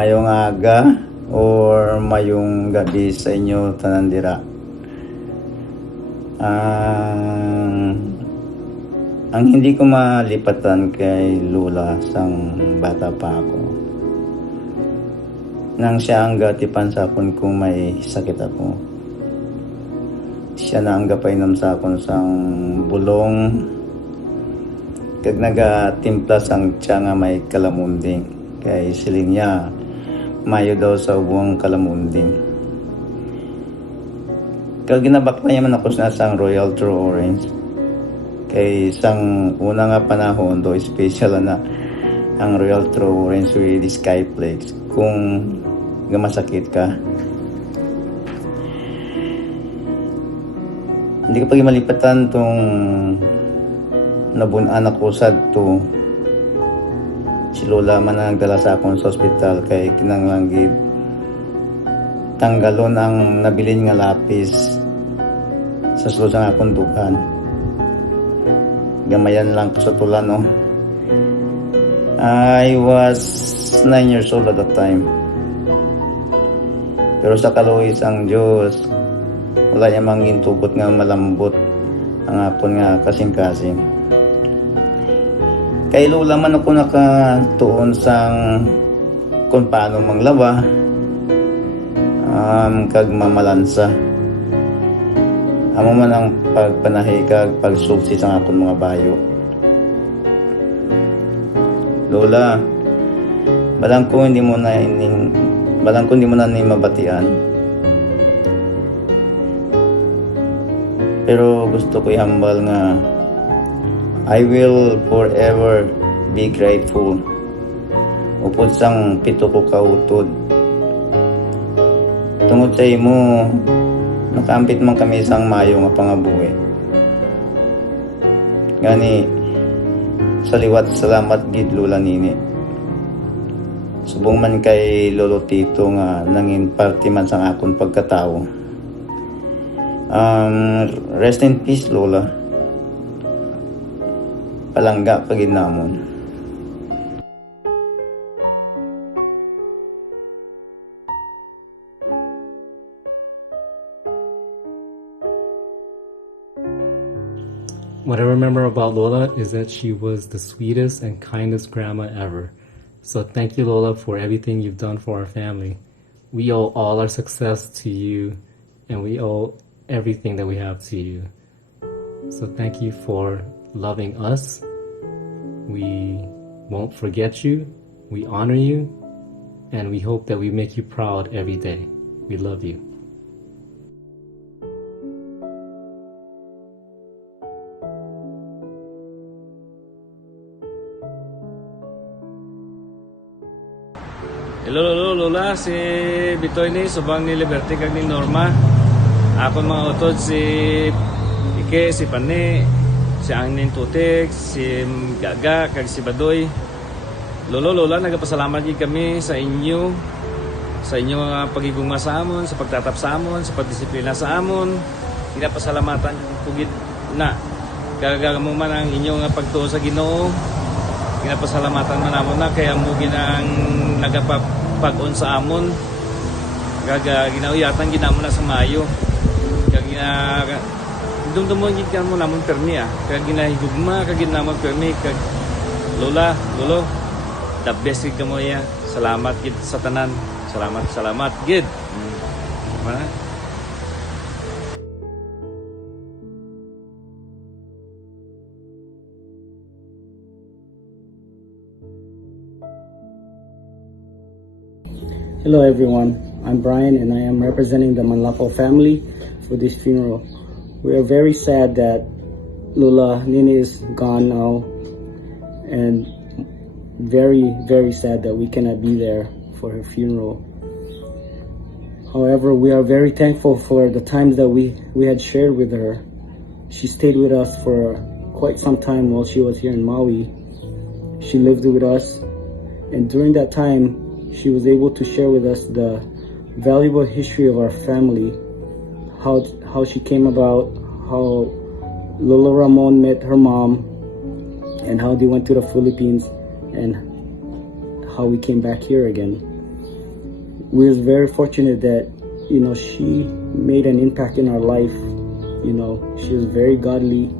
mayong aga or mayong gabi sa inyo tanandira. Ang hindi ko malipatan kay Lola sang bata pa ako, nang siya ang gatipan sa akon kung may sakit ako. Siya na ang gapainom sa akon sang bulong, kag nagatimpla sang tiya nga may kalamunding, kay siling niya mayo daw sa ubuang kalamunding. Kag ginabakla naman ako sa sang Royal True Orange, kay sang una nga panahon do special na ang Royal True Orange with Sky Flakes kung masakit ka. Hindi ko pag malipatan tong nabunan ako sad to si Lola man ang nagdala sa akon sa ospital, kay kinanglanggid tanggalon ang nabilin nga lapis sa sulod sa akong dukan. Gamayan lang ko sa tulan, no. I was 9 years old at that time. Pero sa kaluoy ang Diyos, wala niya mangin tubot nga malambot ang apon nga kasing-kasing. Kay Lola man ako nakatuon sang kung paano manglawa, kag mamalansa. Amo man ang pagpanahi kag pagsuksi sa akon mga bayo. Lola, balang ko hindi mo na ni mabatian. Pero gusto ko ihambal nga I will forever be grateful. Upod sang pito ko kautod. Tungod sa imo, nakaambit man kami sang mayo nga pangabuhi. Gani, saliwat salamat gid Lola Nene. Subong man kay Lolo Tito nga nangin parte man sang akon pagkatao. Rest in peace, Lola. Palangga pa gid namon. What I remember about Lola is that she was the sweetest and kindest grandma ever. So thank you, Lola, for everything you've done for our family. We owe all our success to you, and we owe everything that we have to you. So thank you for loving us. We won't forget you. We honor you, and we hope that we make you proud every day. We love you. Hello Lola, si Bitoy ni subang ni Liberty kag ni Norma. Akon mga utod si Ike, si Pane, si Angnin Tutik, si Gaga kag si Badoy. Lola, nagapasalamat gid kami sa inyo, sa inyo nga pagigugma sa amon, sa pagtatap sa amon, sa pagdisiplina sa amon. Ginapasalamatan ko gid na gagamo man ang inyo nga pagtuo sa Ginoo. Ginapasalamatan man namon na kaya mo ginang nagapag-on sa amon. Ginauyatan ginamon na sa Mayo. Dumdumon gid kan mo namon permi kag ginahigugma kag ginamon permi kag Lola, Lolo, the best gid kamo ya. Salamat gid sa tanan. Salamat gid. Hello everyone, I'm Brian and I am representing the Manlapo family for this funeral. We are very sad that Lola Nene is gone now, and very, very sad that we cannot be there for her funeral. However, we are very thankful for the times that we had shared with her. She stayed with us for quite some time while she was here in Maui. She lived with us, and during that time, she was able to share with us the valuable history of our family, how she came about, how Lola Ramon met her mom, and how they went to the Philippines, and how we came back here again. we're very fortunate that, she made an impact in our life. She was very godly,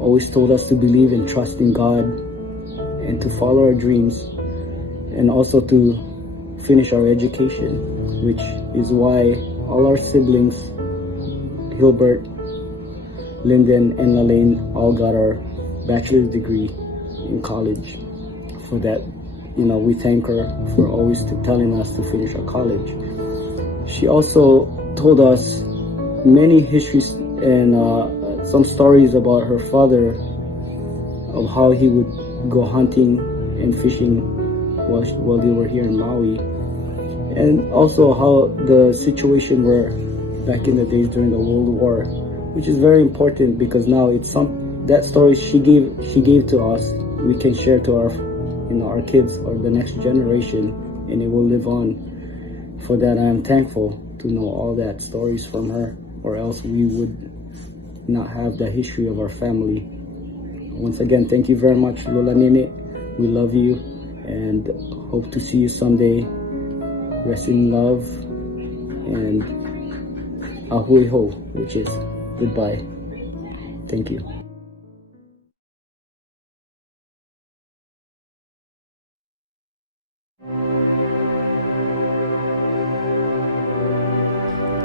always told us to believe and trust in God and to follow our dreams, and also to finish our education, which is why all our siblings, Hilbert, Lyndon, and Lalaine, all got our bachelor's degree in college. For that, we thank her for always telling us to finish our college. She also told us many histories and some stories about her father, of how he would go hunting and fishing while they were here in Maui, and also how the situation were back in the days during the World War, which is very important because now it's that story she gave to us, we can share to our kids or the next generation, and it will live on. For that, I am thankful to know all that stories from her, or else we would not have the history of our family. Once again, thank you very much, Lola Nene. We love you and hope to see you someday. Rest in love and ahui ho, which is goodbye. Thank you.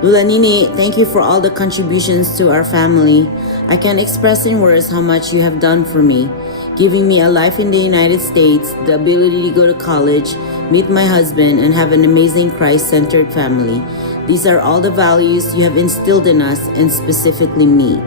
Lula Nene, thank you for all the contributions to our family. I can't express in words how much you have done for me, giving me a life in the United States, the ability to go to college, meet my husband, and have an amazing Christ-centered family. These are all the values you have instilled in us, and specifically me.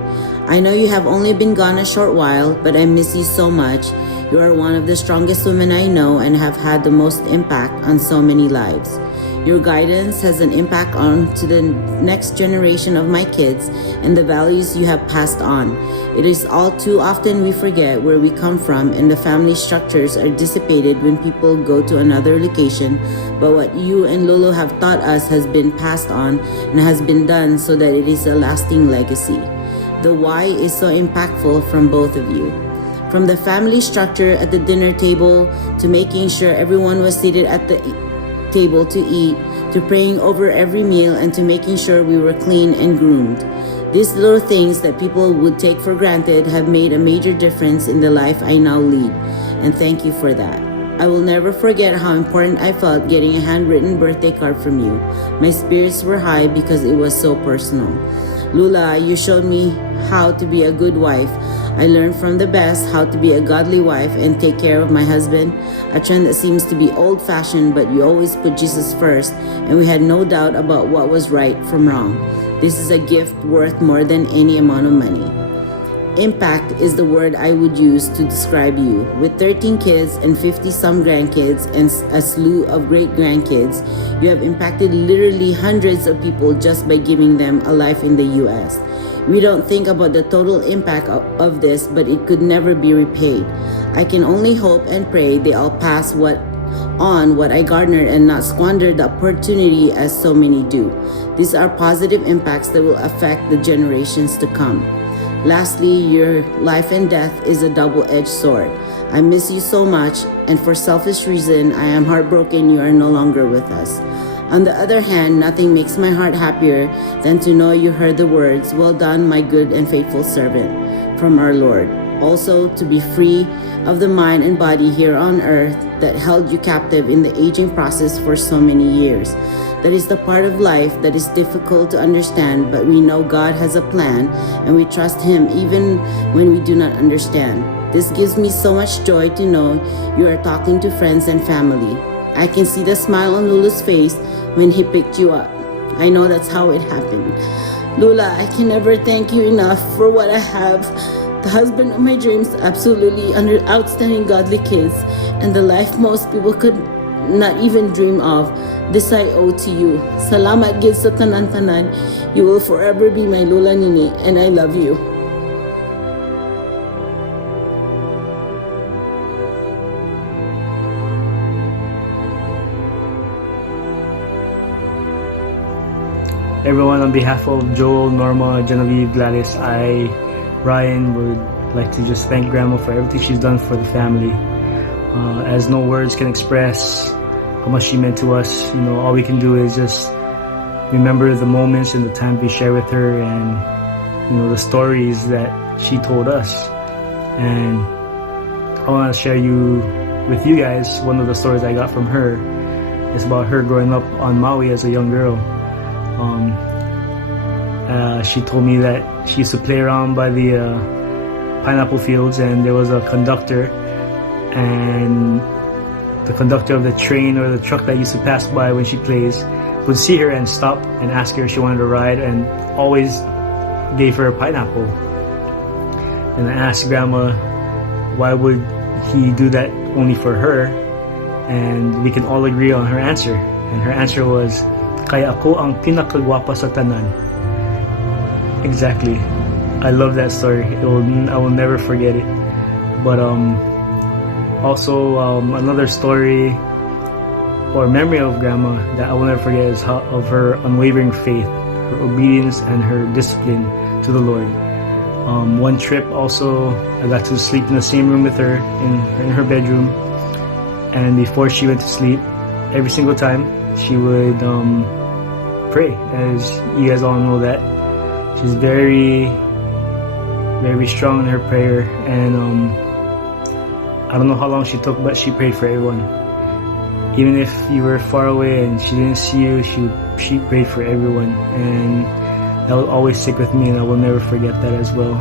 I know you have only been gone a short while, but I miss you so much. You are one of the strongest women I know and have had the most impact on so many lives. Your guidance has an impact on to the next generation of my kids and the values you have passed on. It is all too often we forget where we come from, and the family structures are dissipated when people go to another location, but what you and Lolo have taught us has been passed on and has been done so that it is a lasting legacy. The why is so impactful from both of you. From the family structure at the dinner table, to making sure everyone was seated at the table to eat, to praying over every meal, and to making sure we were clean and groomed. These little things that people would take for granted have made a major difference in the life I now lead, and thank you for that. I will never forget how important I felt getting a handwritten birthday card from you. My spirits were high because it was so personal. Lula, you showed me how to be a good wife. I learned from the best how to be a godly wife and take care of my husband, a trend that seems to be old-fashioned, but you always put Jesus first, and we had no doubt about what was right from wrong. This is a gift worth more than any amount of money. Impact is the word I would use to describe you. With 13 kids and 50-some grandkids and a slew of great-grandkids, you have impacted literally hundreds of people just by giving them a life in the U.S. We don't think about the total impact of this, but it could never be repaid. I can only hope and pray they all pass what I garnered and not squander the opportunity as so many do. These are positive impacts that will affect the generations to come. Lastly, your life and death is a double-edged sword. I miss you so much, and for selfish reason, I am heartbroken you are no longer with us. On the other hand, nothing makes my heart happier than to know you heard the words, "Well done, my good and faithful servant," from our Lord. Also, to be free of the mind and body here on earth that held you captive in the aging process for so many years. That is the part of life that is difficult to understand, but we know God has a plan and we trust Him even when we do not understand. This gives me so much joy to know you are talking to friends and family. I can see the smile on Lula's face when he picked you up. I know that's how it happened. Lula, I can never thank you enough for what I have. The husband of my dreams, absolutely outstanding godly kids, and the life most people could not even dream of. This I owe to you. Salamat gid sa tanan-tanan. You will forever be my Lola Nene, and I love you. Everyone, on behalf of Joel, Norma, Genevieve, Gladys, Ryan, would like to just thank Grandma for everything she's done for the family. As no words can express how much she meant to us. You know, all we can do is just remember the moments and the times we share with her, and you know, the stories that she told us. And I want to share with you guys one of the stories I got from her. It's about her growing up on Maui as a young girl. She told me that she used to play around by the pineapple fields, and there was a conductor, and the conductor of the train or the truck that used to pass by when she plays would see her and stop and ask her if she wanted to ride, and always gave her a pineapple. And I asked Grandma, why would he do that only for her? And we can all agree on her answer. And her answer was, kaya ako ang pinakagwapa sa tanan. Exactly. I love that story. I will never forget it. But also another story or memory of Grandma that I will never forget is of her unwavering faith, her obedience, and her discipline to the Lord. One trip also, I got to sleep in the same room with her in her bedroom, and before she went to sleep, every single time she would pray. As you guys all know, that she's very, very strong in her prayer, and I don't know how long she took, but she prayed for everyone. Even if you were far away and she didn't see you, she prayed for everyone, and that will always stick with me, and I will never forget that as well.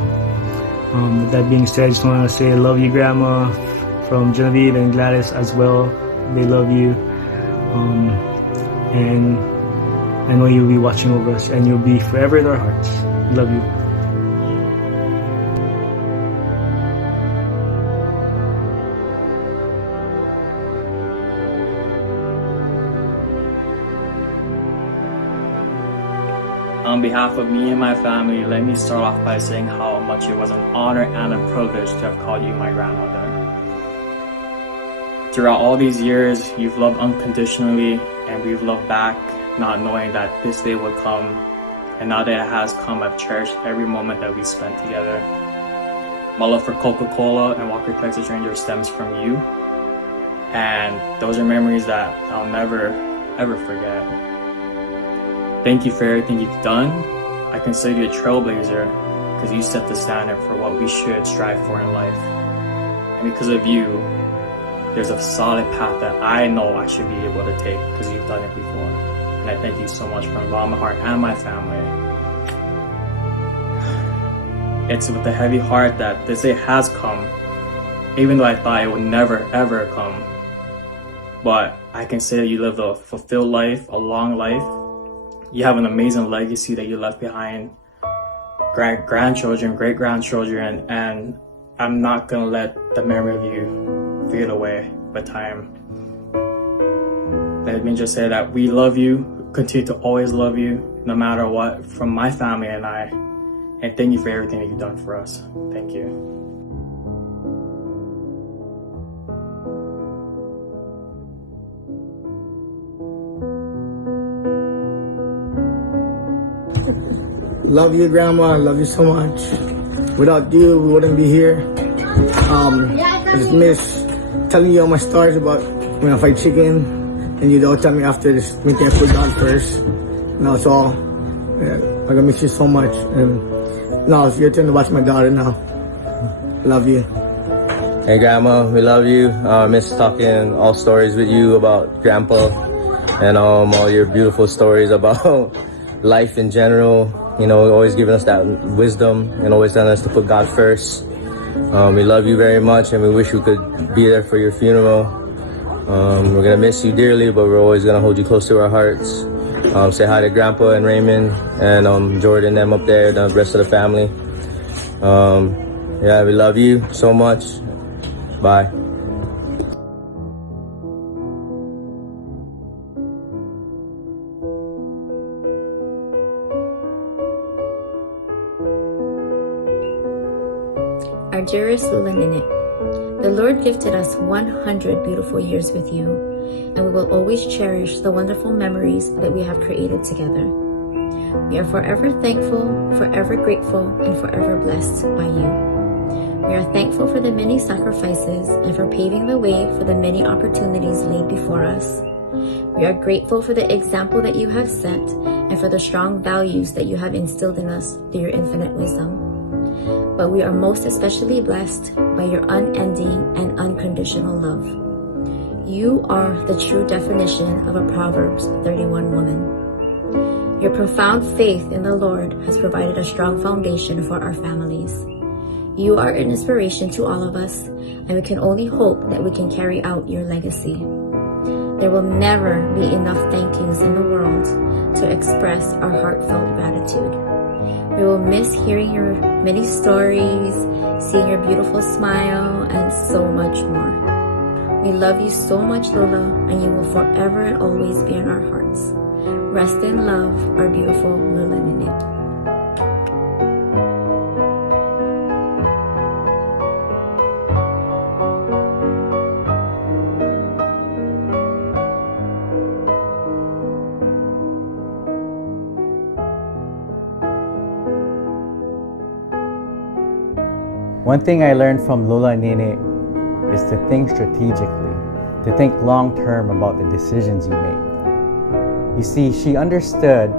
With that being said, I just want to say I love you, Grandma, from Genevieve and Gladys as well. They love you, and I know you'll be watching over us, and you'll be forever in our hearts. Love you. On behalf of me and my family, let me start off by saying how much it was an honor and a privilege to have called you my grandmother. Throughout all these years, you've loved unconditionally, and we've loved back, not knowing that this day would come. And now that it has come, I've cherished every moment that we spent together. My love for Coca-Cola and Walker Texas Ranger stems from you, and those are memories that I'll never, ever forget. Thank you for everything you've done. I consider you a trailblazer because you set the standard for what we should strive for in life. And because of you, there's a solid path that I know I should be able to take because you've done it before. And I thank you so much from the bottom of my heart and my family. It's with a heavy heart that this day has come, even though I thought it would never, ever come. But I can say that you lived a fulfilled life, a long life. You have an amazing legacy that you left behind, grandchildren, great-grandchildren, and I'm not gonna let the memory of you fade away with time. Let me just say that we love you, continue to always love you, no matter what, from my family and I, and thank you for everything that you've done for us. Thank you. Love you, Grandma. I love you so much. Without you, we wouldn't be here. I just miss telling you all my stories about when I fight chicken, and you'd all tell me after this meeting I put God first. Now it's all. I'm gonna miss you so much. And now it's your turn to watch my daughter now. Love you. Hey Grandma, we love you. Miss talking all stories with you about Grandpa, and all your beautiful stories about life in general. You know, always giving us that wisdom and always telling us to put God first. We love you very much, and we wish we could be there for your funeral. We're gonna miss you dearly, but we're always gonna hold you close to our hearts. Say hi to Grandpa and Raymond and Jordan, them up there, the rest of the family. Yeah, we love you so much. Bye. Our dearest Lula Nene, the Lord gifted us 100 beautiful years with you, and we will always cherish the wonderful memories that we have created together. We are forever thankful, forever grateful, and forever blessed by you. We are thankful for the many sacrifices and for paving the way for the many opportunities laid before us. We are grateful for the example that you have set and for the strong values that you have instilled in us through your infinite wisdom. But we are most especially blessed by your unending and unconditional love. You are the true definition of a Proverbs 31 woman. Your profound faith in the Lord has provided a strong foundation for our families. You are an inspiration to all of us, and we can only hope that we can carry out your legacy. There will never be enough thank yous in the world to express our heartfelt gratitude. We will miss hearing your many stories, seeing your beautiful smile, and so much more. We love you so much, Lola, and you will forever and always be in our hearts. Rest in love, our beautiful Lola Nene. One thing I learned from Lola and Nene is to think strategically, to think long term about the decisions you make. You see, she understood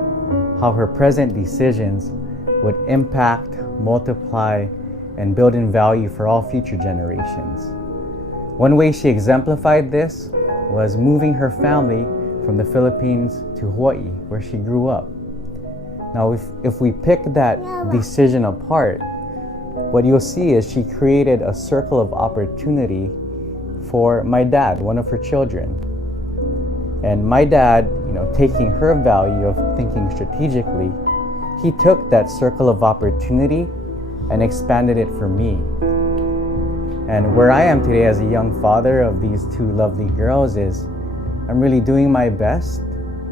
how her present decisions would impact, multiply, and build in value for all future generations. One way she exemplified this was moving her family from the Philippines to Hawaii, where she grew up. Now, if we pick that decision apart, what you'll see is she created a circle of opportunity for my dad, one of her children. And my dad, taking her value of thinking strategically, he took that circle of opportunity and expanded it for me. And where I am today as a young father of these two lovely girls is I'm really doing my best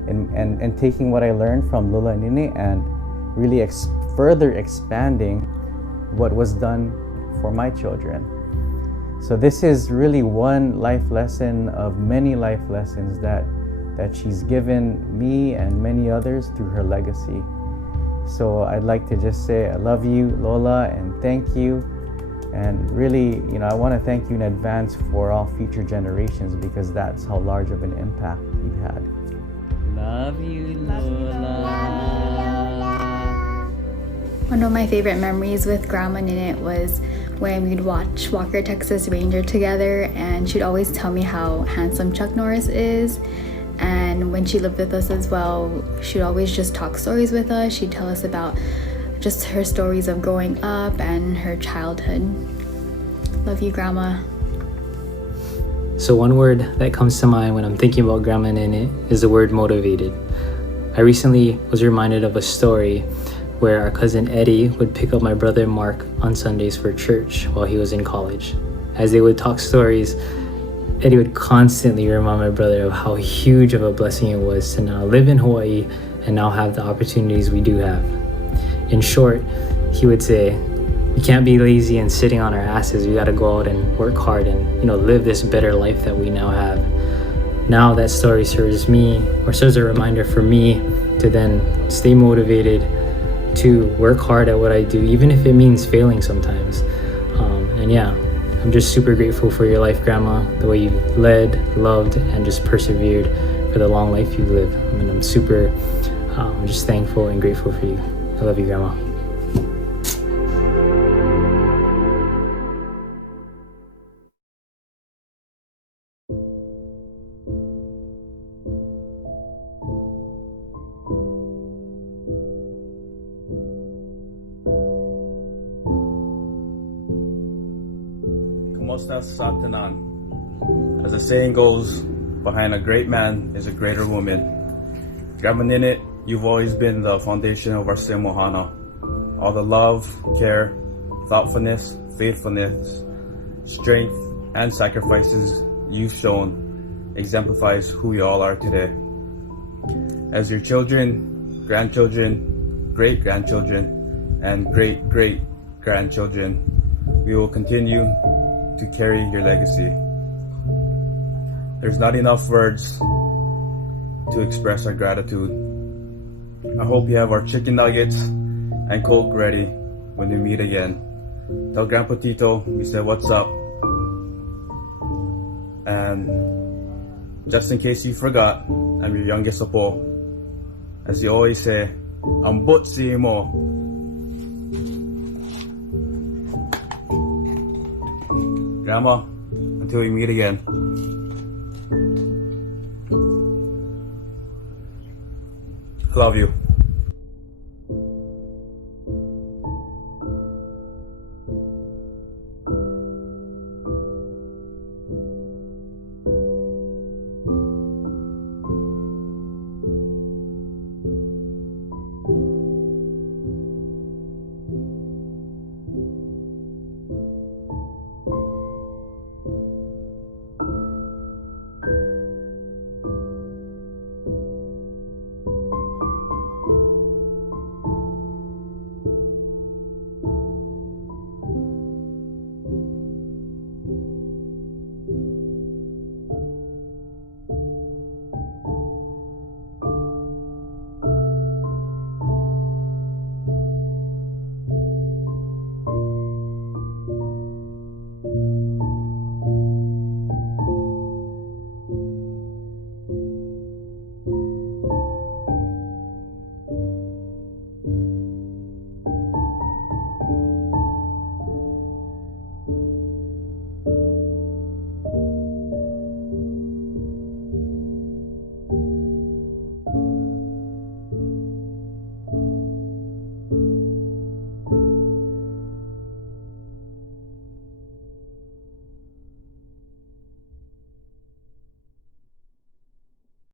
and taking what I learned from Lola and Nene and really further expanding what was done for my children. So this is really one life lesson of many life lessons that she's given me and many others through her legacy. So I'd like to just say I love you, Lola, and thank you. And really, I want to thank you in advance for all future generations because that's how large of an impact you've had. Love you, Lola. One of my favorite memories with Grandma Nene was when we'd watch Walker Texas Ranger together, and she'd always tell me how handsome Chuck Norris is. And when she lived with us as well, she'd always just talk stories with us. She'd tell us about just her stories of growing up and her childhood. Love you, Grandma. So one word that comes to mind when I'm thinking about Grandma Nene is the word motivated. I recently was reminded of a story where our cousin Eddie would pick up my brother Mark on Sundays for church while he was in college. As they would talk stories, Eddie would constantly remind my brother of how huge of a blessing it was to now live in Hawaii and now have the opportunities we do have. In short, he would say, we can't be lazy and sitting on our asses. We gotta go out and work hard and live this better life that we now have. Now that story serves a reminder for me to then stay motivated, to work hard at what I do, even if it means failing sometimes. I'm just super grateful for your life, Grandma, the way you led, loved, and just persevered for the long life you live. I'm just thankful and grateful for you. I love you, Grandma. Kamusta sa tanan? As the saying goes, behind a great man is a greater woman. Grandma Nene, you've always been the foundation of our Simohana. All the love, care, thoughtfulness, faithfulness, strength, and sacrifices you've shown exemplifies who you all are today. As your children, grandchildren, great-grandchildren, and great-great-grandchildren, we will continue to carry your legacy. There's not enough words to express our gratitude. I hope you have our chicken nuggets and Coke ready when we meet again. Tell Grandpa Tito we said what's up, and just in case you forgot, I'm your youngest apo. As you always say, ang butsi mo. Grandma, until we meet again. I love you.